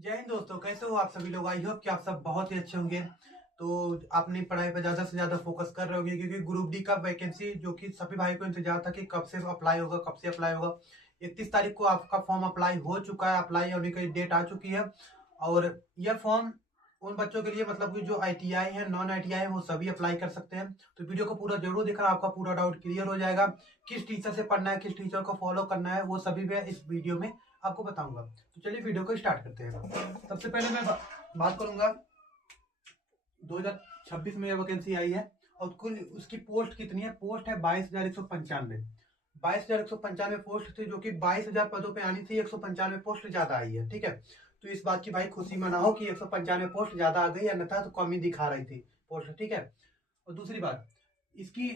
जय हिंद दोस्तों, कैसे हो आप सभी लोग। आई होप कि आप सब बहुत ही अच्छे होंगे। तो अपनी पढ़ाई पर ज्यादा से ज्यादा फोकस कर रहे होंगे क्योंकि ग्रुप डी का वैकेंसी जो कि सभी भाई को इंतजार था कि कब से अप्लाई होगा, कब से अप्लाई होगा। 31 तारीख को आपका फॉर्म अप्लाई हो चुका है, अप्लाई होने की डेट आ चुकी है। और यह फॉर्म उन बच्चों के लिए मतलब कि जो आईटीआई है, नॉन आईटीआई है, वो सभी अप्लाई कर सकते हैं। तो वीडियो को पूरा जरूर देखना, आपका पूरा डाउट क्लियर हो जाएगा। किस टीचर से पढ़ना है, किस टीचर को फॉलो करना है, वो सभी मैं इस वीडियो में आपको बताऊंगा। तो चलिए वीडियो को स्टार्ट करते हैं। सबसे पहले मैं बात करूंगा 2026 में यह वैकेंसी आई है और कुल उसकी पोस्ट कितनी है। पोस्ट है 22,195। 22,195 पोस्ट थी, जो कि 22,000 पदों पे आनी थी। 195 पोस्ट ज्यादा आई है, ठीक है। तो इस बात की भाई खुशी मनाओ कि 195 पोस्ट ज्यादा आ गई, अन्यथा तो कमी दिखा रही थी पोस्ट, ठीक है। और दूसरी बात, इसकी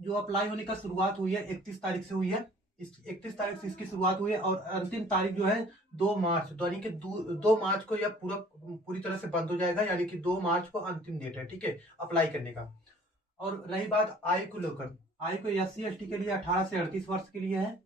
जो अप्लाई होने का शुरुआत हुई है 31 तारीख से हुई है। इस 31 तारीख से इसकी शुरुआत हुई है और अंतिम तारीख जो है 2 मार्च, यानी कि 2 मार्च को यह पूरी तरह से बंद हो जाएगा, यानी कि 2 मार्च को अंतिम डेट है, ठीक है, अप्लाई करने का। और रही बात आयु को लेकर, आयु को SC ST के लिए 18 से 38 वर्ष के लिए है,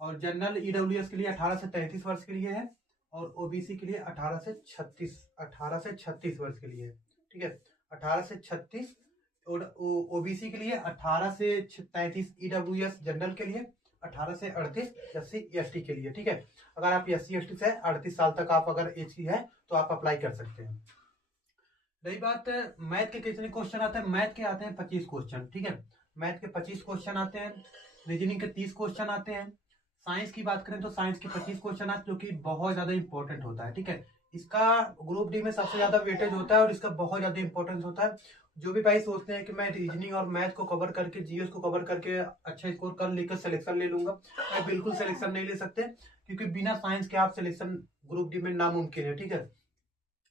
और जनरल EWS के लिए 18 से 33 वर्ष के लिए है, और OBC के लिए 18 से 36 वर्ष के लिए है, ठीक है। 18 से 36 और OBC के लिए 18 से 33 EWS जनरल के लिए, 18 से 38 SC ST के लिए, ठीक है। अगर आप SC ST से 38 साल तक आप अगर एज की है तो आप अप्लाई कर सकते हैं। रही बात मैथ के कितने क्वेश्चन आते हैं, मैथ के आते हैं 25 क्वेश्चन, ठीक है। मैथ के 25 क्वेश्चन आते हैं, रीजनिंग के 30 क्वेश्चन आते हैं। साइंस की बात करें तो साइंस के 25 क्वेश्चन आते हैं, जो कि बहुत ज्यादा इंपॉर्टेंट होता है, ठीक है। इसका ग्रुप डी में सबसे ज्यादा वेटेज होता है और इसका बहुत ज्यादा इंपॉर्टेंस होता है। जो भी भाई सोचते हैं कि मैं रीजनिंग और मैथ को कवर करके, जीएस को कवर करके अच्छा स्कोर कर लेकर सिलेक्शन ले लूंगा, मैं बिल्कुल सिलेक्शन नहीं ले सकते, क्योंकि बिना साइंस के आप सिलेक्शन ग्रुप डी में नामुमकिन है, ठीक है।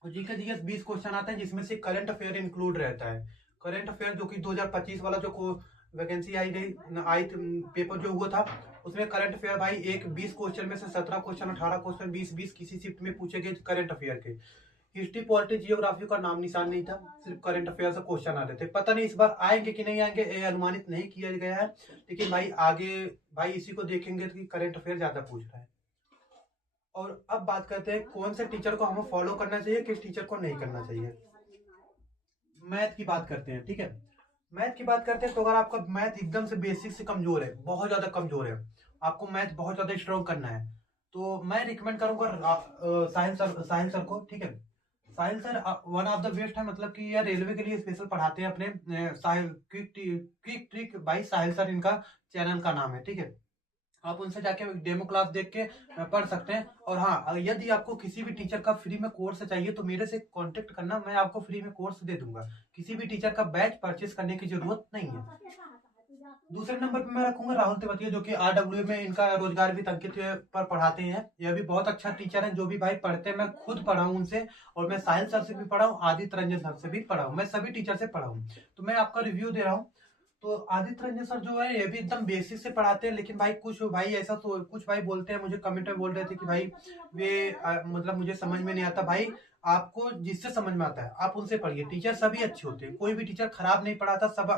और जी का जीएस 20 क्वेश्चन आते हैं, जिसमें से करंट अफेयर इंक्लूड रहता है। करंट अफेयर जो कि 2025 वाला जो वैकेंसी आई पेपर जो हुआ था, उसमें करंट अफेयर भाई एक 20 क्वेश्चन में से 17 क्वेश्चन, 18 क्वेश्चन, 20-20 किसी शिफ्ट में पूछे गए करंट अफेयर के। हिस्ट्री, पॉलिटी, जियोग्राफी का नाम निशान नहीं था, सिर्फ करंट अफेयर से क्वेश्चन आ रहे थे। पता नहीं इस बार आएंगे कि नहीं आएंगे, ये अनुमानित नहीं किया गया है, लेकिन भाई आगे भाई इसी को देखेंगे कि करंट अफेयर ज्यादा पूछ रहा है। और अब बात करते हैं कौन से टीचर को हमें फॉलो करना चाहिए, किस टीचर को नहीं करना चाहिए। मैथ की बात करते हैं, ठीक है। मैथ की बात करते हैं तो अगर आपका मैथ एकदम से बेसिक से कमजोर है, बहुत ज्यादा कमजोर है, आपको मैथ बहुत ज्यादा स्ट्रॉन्ग करना है, तो मैं रिकमेंड करूंगा साहिल सर को, ठीक है। Sahil sir one of the best है, मतलब कि यह रेलवे के लिए स्पेशल पढ़ाते हैं अपने Sahil quick trick by Sahil sir, इनका चैनल का नाम है, ठीक है। आप उनसे जाके डेमो क्लास देख के पढ़ सकते हैं। और हाँ, यदि आपको किसी भी टीचर का फ्री में कोर्स चाहिए तो मेरे से कांटेक्ट करना, मैं आपको फ्री में कोर्स दे दूंगा। किसी भी टीचर का बैच परचेस करने की जरूरत नहीं है। दूसरे नंबर पे मैं रखूंगा राहुल तेवतिया, जो कि RWA में इनका रोजगार भी अंकित पर पढ़ाते हैं। यह भी बहुत अच्छा टीचर है, जो भी भाई पढ़ते हैं मैं खुद पढ़ा हूं उनसे, और मैं साहिल सर से भी पढ़ा हूँ, आदित्य रंजन सर से भी पढ़ा हूँ, मैं सभी टीचर से पढ़ा हूँ। तो मैं आपका रिव्यू दे रहा हूँ। तो आदित्य रंजन सर जो है ये भी एकदम बेसिक से पढ़ाते हैं, लेकिन भाई कुछ भाई ऐसा तो कुछ भाई बोलते हैं, मुझे कमेंट में बोल रहे थे कि भाई वे मतलब मुझे समझ में नहीं आता। भाई आपको जिससे समझ में आता है आप उनसे पढ़िए, टीचर सभी अच्छे होते हैं, कोई भी टीचर खराब नहीं पढ़ाता, सब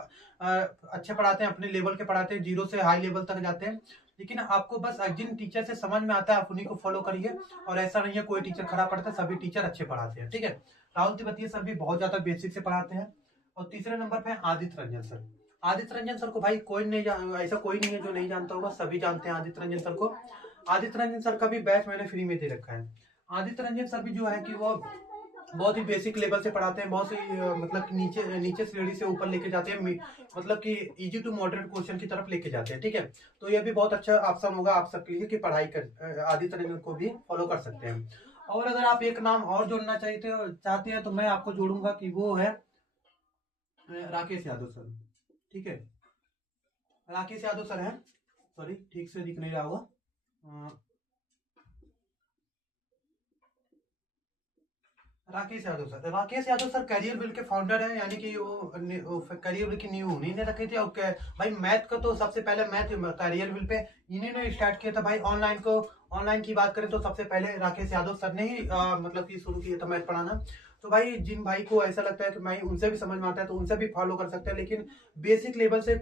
अच्छे पढ़ाते हैं, अपने लेवल के पढ़ाते हैं, 0 से हाई लेवल तक जाते हैं। लेकिन आपको बस जिन टीचर से समझ में आता है आप उन्हीं को फॉलो करिए, और ऐसा नहीं है कोई टीचर खराब पढ़ाता है, सभी टीचर अच्छे पढ़ाते हैं, ठीक है। राहुल तिवारी सर भी बहुत ज्यादा बेसिक से पढ़ाते हैं। और तीसरे नंबर पे आदित्य रंजन सर। आदित्य रंजन सर को भाई कोई नहीं ऐसा कोई नहीं है जो नहीं जानता होगा, सभी जानते हैं आदित्य रंजन सर को। आदित्य रंजन सर का भी बैच मैंने फ्री में दे रखा है। आदित्य रंजन सर भी जो है कि वो बहुत ही बेसिक लेवल से पढ़ाते हैं, बहुत ही मतलब कि नीचे नीचे श्रेणी से ऊपर लेके जाते हैं, मतलब कि इजी टू मॉडरेट क्वेश्चन की तरफ लेके जाते हैं, ठीक है। तो यह भी बहुत अच्छा ऑप्शन होगा आप सबके लिए कि पढ़ाई कर आदित्य रंजन को भी फॉलो कर सकते हैं। और अगर आप एक नाम और जोड़ना चाहते हैं तो मैं आपको जोड़ूंगा कि वो है राकेश यादव सर, ठीक है। राकेश यादव सर हैं, सॉरी ठीक से दिख नहीं रहा होगा, Rakesh Yadav sir Careerwill के फाउंडर हैं, यानी कि वो कैरियर बिल की नींव उन्हीं ने रखी थी। और भाई मैथ का तो सबसे पहले मैथ कैरियर बिल पे इन्हीं ने स्टार्ट किया था। भाई ऑनलाइन की बात करें तो सबसे पहले राकेश यादव सर ने ही मतलब कि शुरू किया था मैथ पढ़ाना। तो भाई जिन भाई को ऐसा लगता है कि भाई उनसे भी समझ में आता है तो उनसे भी फॉलो कर सकते हैं, लेकिन बेसिक लेवल से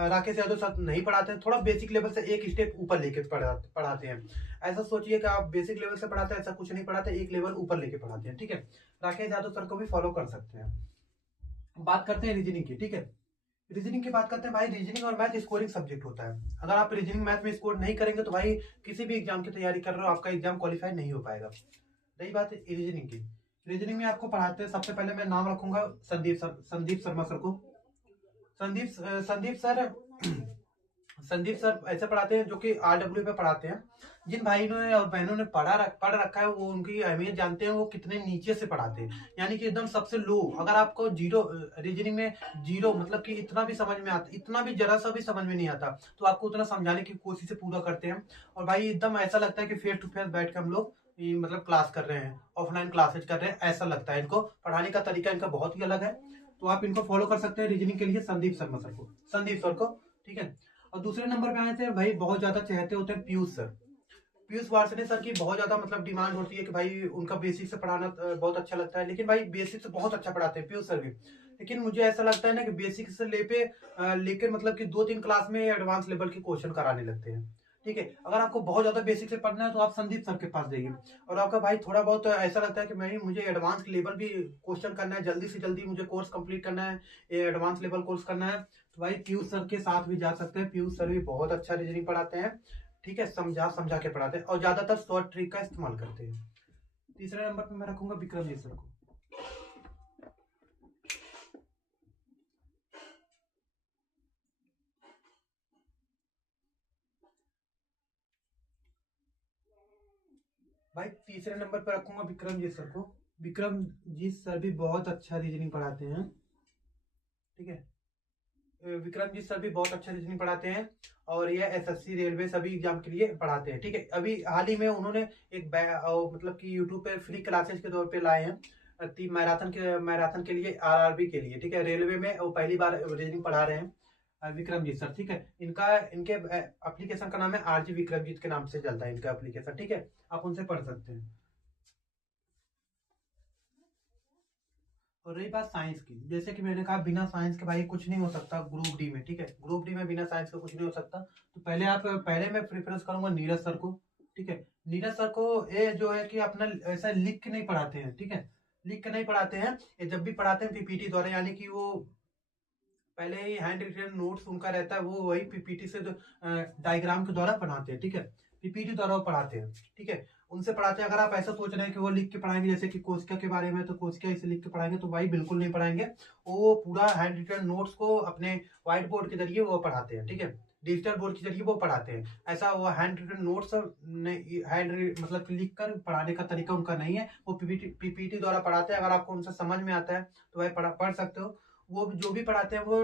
राकेश यादव सर नहीं पढ़ाते हैं, थोड़ा बेसिक लेवल से एक स्टेप ऊपर लेके पढ़ाते हैं। ऐसा सोचिए कि आप बेसिक लेवल से पढ़ाते हैं, ऐसा कुछ नहीं पढ़ाते, एक लेवल ऊपर लेके पढ़ाते हैं। ठीक है, राकेश यादव सर को भी फॉलो कर सकते हैं। बात करते हैं रीजनिंग की। ठीक है, रीजनिंग की बात करते हैं भाई। रीजनिंग और मैथ स्कोरिंग सब्जेक्ट होता है। अगर आप रीजनिंग मैथ में स्कोर नहीं करेंगे तो भाई किसी भी एग्जाम की तैयारी कर रहे हो, आपका एग्जाम क्वालिफाई नहीं हो पाएगा। रही बात है रीजनिंग की, रीजनिंग में आपको पढ़ाते हैं, सबसे पहले मैं नाम रखूंगा संदीप शर्मा सर को। संदीप सर ऐसे पढ़ाते हैं जो कि RW पे पढ़ाते हैं। जिन भाई ने और बहनों ने पढ़ रखा है वो उनकी अहमियत जानते हैं, वो कितने नीचे से पढ़ाते हैं, यानी कि एकदम सबसे लो। अगर आपको जीरो रीजनिंग में जीरो मतलब कि इतना भी समझ में आता, इतना भी जरा सा भी समझ में नहीं आता, तो आपको उतना समझाने की कोशिश से पूरा करते हैं। और भाई एकदम ऐसा लगता है कि फेस टू फेस बैठ के हम लोग मतलब क्लास कर रहे हैं, ऑफलाइन क्लासेज कर रहे हैं, ऐसा लगता है। इनको पढ़ाने का तरीका इनका बहुत ही अलग है, तो आप इनको फॉलो कर सकते हैं रीजनिंग के लिए, संदीप सर को। ठीक है, और दूसरे नंबर पे आए थे भाई, बहुत ज्यादा चाहते होते हैं पीयूष सर। पीयूष वार्षणे सर की बहुत ज्यादा मतलब डिमांड होती है कि भाई उनका बेसिक से पढ़ाना बहुत अच्छा लगता है। लेकिन भाई बेसिक से बहुत अच्छा पढ़ाते हैं पीयूष सर भी, लेकिन मुझे ऐसा लगता है ना कि बेसिक से लेकर मतलब कि 2-3 क्लास में एडवांस लेवल के क्वेश्चन कराने लगते हैं। ठीक है, अगर आपको बहुत ज्यादा बेसिक से पढ़ना है तो आप संदीप सर के पास जाइए। और आपका भाई थोड़ा बहुत ऐसा लगता है कि मैं मुझे एडवांस लेवल भी क्वेश्चन करना है, जल्दी से जल्दी मुझे कोर्स कंप्लीट करना है, एडवांस लेवल कोर्स करना है, तो भाई पीयूष सर के साथ भी जा सकते हैं। पीयूष सर भी बहुत अच्छा रीजनिंग पढ़ाते हैं। ठीक है, समझा समझा के पढ़ाते हैं और ज्यादातर शॉर्ट ट्रिक का इस्तेमाल करते हैं। तीसरे नंबर पे मैं रखूंगा विक्रमजीत सर को। भाई तीसरे नंबर पर रखूंगा विक्रमजीत सर को। विक्रमजीत सर भी बहुत अच्छा रीजनिंग पढ़ाते हैं। ठीक है, विक्रमजीत सर भी बहुत अच्छा रीजनिंग पढ़ाते हैं और ये SSC रेलवे सभी एग्जाम के लिए पढ़ाते हैं। ठीक है, अभी हाल ही में उन्होंने एक मतलब कि यूट्यूब पे फ्री क्लासेस के तौर पे लाए हैं मैराथन के लिए, RRB के लिए। ठीक है, रेलवे में वो पहली बार रीजनिंग पढ़ा रहे हैं विक्रमजीत सर। ठीक है, इनके एप्लीकेशन का नाम है RG विक्रमजीत के नाम से चलता है इनका एप्लीकेशन। ठीक है, आप उनसे पढ़ सकते हैं। और रही बात साइंस की, जैसे कि मैंने कहा बिना साइंस के भाई कुछ नहीं हो सकता ग्रुप डी में। ठीक है, ग्रुप डी में बिना साइंस के कुछ नहीं हो सकता। तो पहले मैं प्रेफरेंस करूंगा नीरज सर को। ठीक है, नीरज सर को ये जो है कि अपना ऐसा लिख के नहीं पढ़ाते हैं। ठीक है, लिख के नहीं पढ़ाते हैं, ये जब भी पढ़ाते हैं PPT द्वारा, यानी कि वो पहले ही हैंड रिटन नोट्स उनका रहता है, वो वही PPT से डायग्राम के द्वारा पढ़ाते हैं। ठीक है, PPT द्वारा वो पढ़ाते हैं। ठीक है, उनसे पढ़ाते हैं। अगर आप ऐसा सोच रहे हैं कि वो लिख के पढ़ाएंगे जैसे कि कोशिका के बारे में, तो कोशिका इसे लिख के पढ़ाएंगे, तो भाई बिल्कुल नहीं पढ़ाएंगे। वो पूरा हैंड रिटन नोट्स को अपने व्हाइट बोर्ड के जरिए वो पढ़ाते हैं। ठीक है, डिजिटल बोर्ड के जरिए वो पढ़ाते हैं। ऐसा वो हैंड रिटन नोट्स हैंड मतलब लिख कर पढ़ाने का तरीका उनका नहीं है, वो PPT द्वारा पढ़ाते हैं। अगर आपको उनसे समझ में आता है तो भाई पढ़ सकते हो। वो जो भी पढ़ाते हैं वो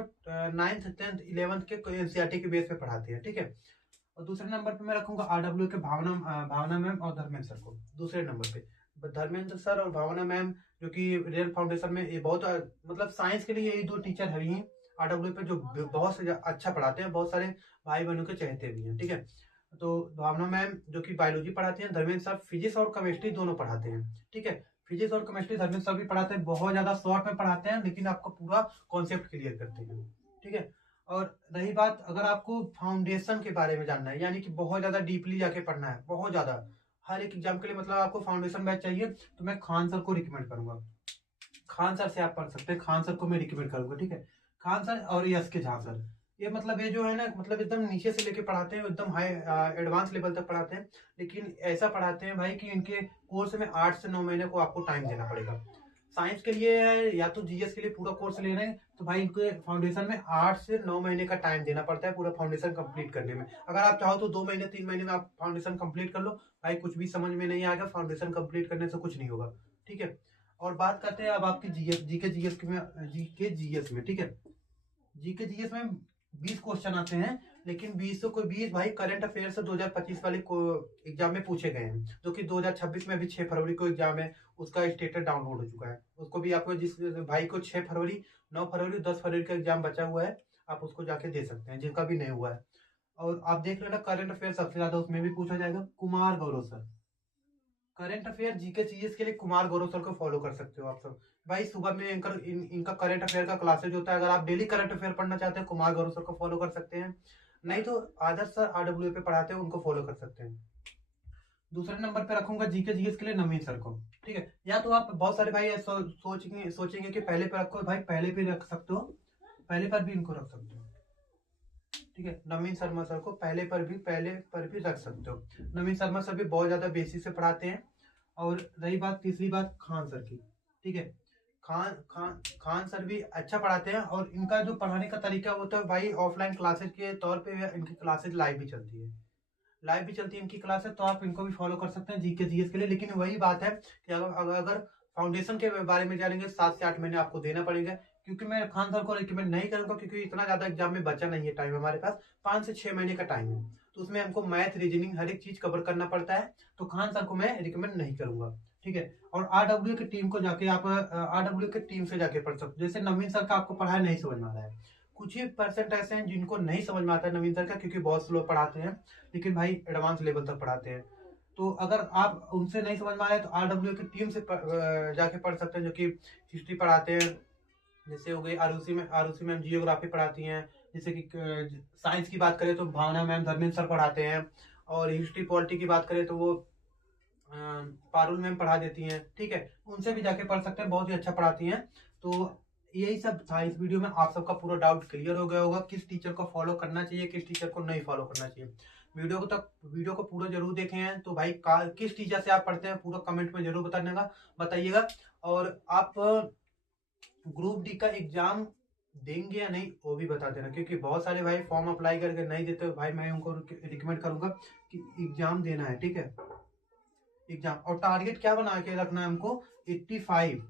9th 10th 11th के NCERT के बेस पे पढ़ाते हैं। ठीक है, और दूसरे नंबर पे मैं रखूंगा RW के भावना मैम और धर्मेंद्र सर को। दूसरे नंबर पे धर्मेंद्र सर और भावना मैम, जो कि रियल फाउंडेशन में ये बहुत मतलब साइंस के लिए यही 2 टीचर हैं RW पे, जो बहुत से अच्छा पढ़ाते हैं, बहुत सारे भाई बहनों के चहेते भी हैं। ठीक है, तो भावना मैम जो कि बायोलॉजी पढ़ाती हैं, धर्मेंद्र सर फिजिक्स और केमिस्ट्री दोनों पढ़ाते हैं। ठीक है, फिजिक्स और केमिस्ट्री धर्मेंद्र सर भी पढ़ाते हैं, बहुत ज्यादा शॉर्ट में पढ़ाते हैं, लेकिन आपका पूरा कॉन्सेप्ट क्लियर करते हैं। ठीक है, और रही बात अगर आपको फाउंडेशन के बारे में जानना है, यानी कि बहुत ज्यादा डीपली जाके पढ़ना है, बहुत ज्यादा हर एक एग्जाम के लिए मतलब आपको फाउंडेशन बैच चाहिए, तो मैं खान सर को रिकमेंड करूंगा। खान सर से आप पढ़ सकते हैं, खान सर को मैं रिकमेंड करूंगा। ठीक है, खान सर और SK झा सर, ये मतलब ये जो है ना मतलब एकदम नीचे से लेके पढ़ाते हैं, एकदम हाई एडवांस लेवल तक पढ़ाते हैं, लेकिन ऐसा पढ़ाते हैं भाई कि इनके कोर्स में 8 से 9 महीने को आपको टाइम देना पड़ेगा। साइंस के लिए या तो GS के लिए पूरा कोर्स ले रहे हैं तो भाई इनके फाउंडेशन में 8 से 9 महीने का टाइम देना पड़ता है पूरा फाउंडेशन कंप्लीट करने में। अगर आप चाहो तो 2 महीने 3 महीने में आप फाउंडेशन कंप्लीट कर लो, भाई कुछ भी समझ में नहीं आएगा, फाउंडेशन कंप्लीट करने से कुछ नहीं होगा। ठीक है, और बात करते हैं अब आपकी जीके जीएस में। ठीक है, जीके जीएस में 20 क्वेश्चन आते हैं, लेकिन 20 को 20 भाई करंट अफेयर से 2025 वाले को एग्जाम में पूछे गए हैं, जो कि 2026 में अभी 6 फरवरी को एग्जाम है, उसका स्टेटस डाउनलोड हो चुका है। उसको भी आपको जिस भाई को 6 फरवरी 9 फरवरी 10 फरवरी का एग्जाम बचा हुआ है, आप उसको जाके दे सकते हैं, जिनका भी नहीं हुआ है। और आप देख लेना करंट अफेयर सबसे ज्यादा उसमें भी पूछा जाएगा, Kumar Gaurav sir. Current affair GK चीजेस के लिए कुमार गौरव सर को फॉलो कर सकते हो आप सब भाई। सुबह में इनका करंट अफेयर का क्लासेज होता है। अगर आप डेली करंट अफेयर पढ़ना चाहते हैं कुमार गौरव सर को फॉलो कर सकते हैं, नहीं तो आदर्श सर RWA पे पढ़ाते हैं उनको फॉलो कर सकते हैं। दूसरे नंबर पे रखूंगा जीके जीएस के लिए नवीन सर को, ठीक है। या तो आप बहुत सारे भाई सोचेंगे कि पहले पे रखो, भाई पहले पे रख सकते हो, पहले पर भी इनको रख सकते हो, ठीक है। नवीन शर्मा सर को पहले पर भी रख सकते हो। नवीन शर्मा सर भी बहुत ज्यादा बेसिक से पढ़ाते हैं। और रही बात तीसरी बात खान सर की, ठीक है। खान सर भी अच्छा पढ़ाते हैं और इनका जो पढ़ाने का तरीका होता है भाई ऑफलाइन क्लासेस के तौर पे इनकी क्लासेस लाइव भी चलती है इनकी क्लासेस, तो आप इनको भी फॉलो कर सकते हैं जीके जीएस के लिए। लेकिन वही बात है कि अगर फाउंडेशन के बारे में जानेंगे 7 से 8 महीने आपको देना पड़ेगा, क्योंकि मैं खान सर को रिकमेंड नहीं करूंगा क्योंकि इतना ज्यादा एग्जाम में बचा नहीं है टाइम हमारे पास, 5 से 6 महीने का टाइम है, तो उसमें हमको मैथ रीजनिंग हर एक चीज कवर करना पड़ता है, तो खान सर को मैं रिकमेंड नहीं करूंगा, ठीक है। और RWA की टीम को जाके आप RWA की टीम से जाके पढ़ सकते हो। जैसे नवीन सर का आपको पढ़ाया नहीं समझ में आ रहा है, कुछ ही परसेंट ऐसे हैं जिनको नहीं समझ में आता है नवीन सर का, क्योंकि बहुत स्लो पढ़ाते हैं, लेकिन भाई एडवांस लेवल तक पढ़ाते हैं। तो अगर आप उनसे नहीं समझ में आए तो RWA की टीम से जाके पढ़ सकते हैं, जो कि हिस्ट्री पढ़ाते हैं। जैसे हो गई आरुषि मैम जियोग्राफी पढ़ाती हैं। जैसे कि साइंस की बात करें तो भावना मैम धर्मेंद्र सर पढ़ाते हैं। और हिस्ट्री पॉलिटी की बात करें तो वो पारुल मैम पढ़ा देती हैं, ठीक है। उनसे भी जाके पढ़ सकते हैं, बहुत ही अच्छा पढ़ाती हैं। तो यही सब था इस वीडियो में। आप सबका पूरा डाउट क्लियर हो गया होगा किस टीचर को फॉलो करना चाहिए, किस टीचर को नहीं फॉलो करना चाहिए। वीडियो को पूरा जरूर देखे हैं तो भाई किस टीचर से आप पढ़ते हैं पूरा कमेंट में जरूर बताइएगा। और आप ग्रुप डी का एग्जाम देंगे या नहीं वो भी बता देना, क्योंकि बहुत सारे भाई फॉर्म अप्लाई करके नहीं देते हो भाई। मैं उनको रिकमेंड करूंगा कि एग्जाम देना है, ठीक है, एग्जाम। और टारगेट क्या बना के रखना है हमको, 85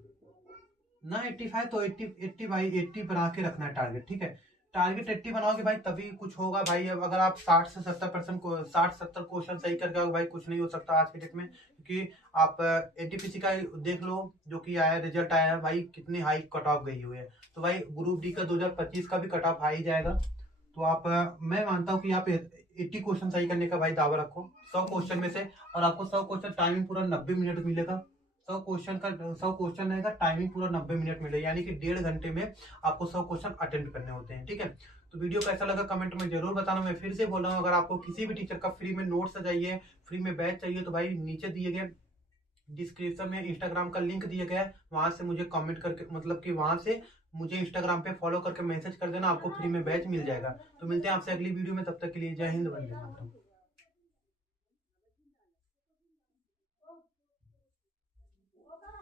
ना 85 तो 80 भाई 80 बना के रखना है टारगेट, ठीक है। टारगेट 80 बनाओगे भाई तभी कुछ होगा भाई। अब अगर आप 60-70 क्वेश्चन सही करके आओगे भाई कुछ नहीं हो सकता आज के डेट में, क्योंकि आप NTPC का देख लो जो कि आया रिजल्ट आया है भाई, कितनी हाई कट ऑफ गई हुई है। तो भाई ग्रुप डी का 2025 का भी कट ऑफ हाई जाएगा। तो आप मैं मानता हूँ कि आप 80 क्वेश्चन सही करने का भाई दावा रखो 100 क्वेश्चन में से, और आपको 100 क्वेश्चन टाइमिंग पूरा 90 मिनट मिलेगा। 100 क्वेश्चन रहेगा, टाइमिंग पूरा 90 मिनट मिलेगा, यानी कि 1.5 घंटे में आपको 100 क्वेश्चन अटेम्प्ट करने होते हैं, ठीक है। तो वीडियो कैसा लगा कमेंट में जरूर बताना। मैं फिर से बोल रहा हूँ, अगर आपको किसी भी टीचर का फ्री में नोट्स चाहिए, फ्री में बैच चाहिए, तो भाई नीचे दिए गए डिस्क्रिप्शन में इंस्टाग्राम का लिंक दिया गया है, वहां से मुझे कमेंट करके मतलब कि वहां से मुझे इंस्टाग्राम पे फॉलो करके मैसेज कर देना, आपको फ्री में बैच मिल जाएगा। तो मिलते हैं आपसे अगली वीडियो में, तब तक के लिए जय हिंद, वंदे मातरम।